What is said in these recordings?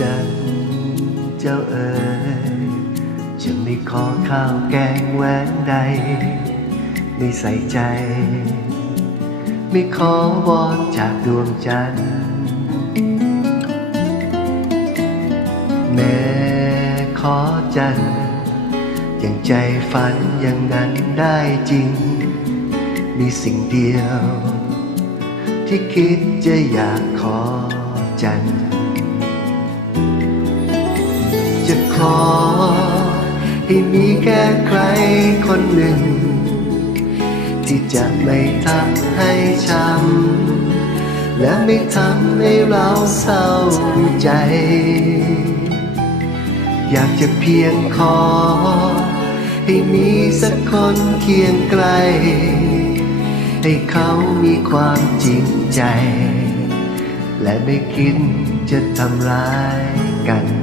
จันเจ้าเอ๋ยจะไม่ขอข้าวแกงแหวนใด ไม่ใส่ใจ ไม่ขอวอนจากดวงจันแม่ขอจันยังใจฝันอย่างนั้นได้จริง มีสิ่งเดียว ที่คิดจะอยากขอจันทร์ ขอ ให้มีแค่ใครคนหนึ่ง ที่จะไม่ทำให้ช้ำและไม่ทำให้เราเศร้าใจ อยากจะเพียงขอ ให้มีสักคนเคียงไกล ให้เขามีความจริงใจ และไม่คิดจะทำร้ายกัน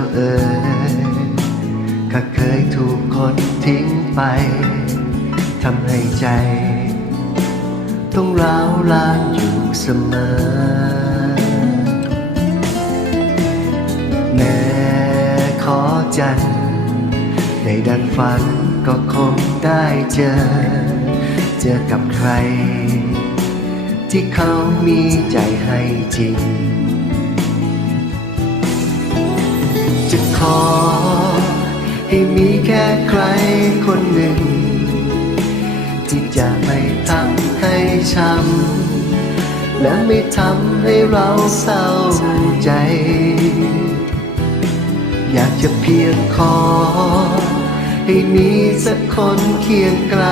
าเอ๋ยข้าเคยถูกคนทิ้งไปทำให้ใจ ต้องร้าวรานอยู่เสมอ แม้ขอจันในดันฝันก็คงได้เจอ เจอกับใคร ที่เขามีใจให้จริง ขอ ให้มีแค่ใครคนหนึ่ง ที่จะไม่ทำให้ช้ำและไม่ทำให้เราเศร้าใจ อยากจะเพียงขอ ให้มีสักคนเคียงไกล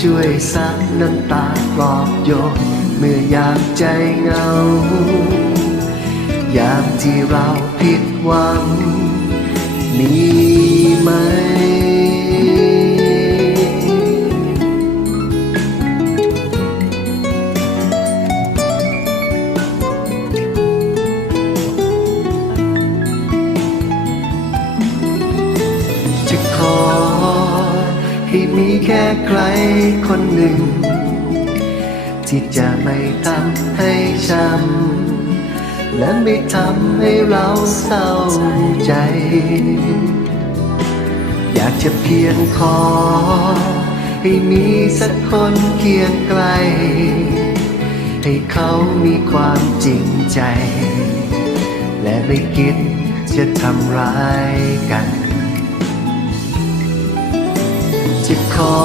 ช่วยซับน้ำตาปลอบโยนเมื่อยามใจเหงา ยามที่เราผิดหวัง มีไหม จะขอ ให้มีแค่ใครคนหนึ่ง ที่จะไม่ทำให้ช้ำ และไม่ทำให้เราเศร้าใจ อยากจะเพียงขอ ให้มีสักคนเคียงไกล ให้เขามีความจริงใจ และไม่คิดจะทำร้ายกัน จะขอ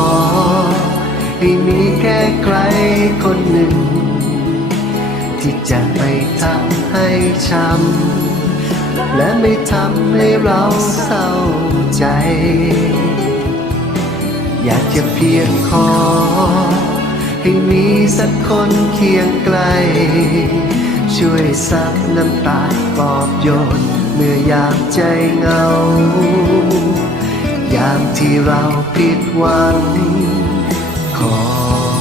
ให้มีแค่ใครคนหนึ่ง ที่จะไม่ทำ ช้ำและไม่ทำให้เราเศร้าใจ อยากจะเพียงขอ ให้มีสักคนเคียงไกล ช่วยซับน้ำตาปลอบโยนเมื่อยามใจเหงา ยามที่เราผิดหวังขอ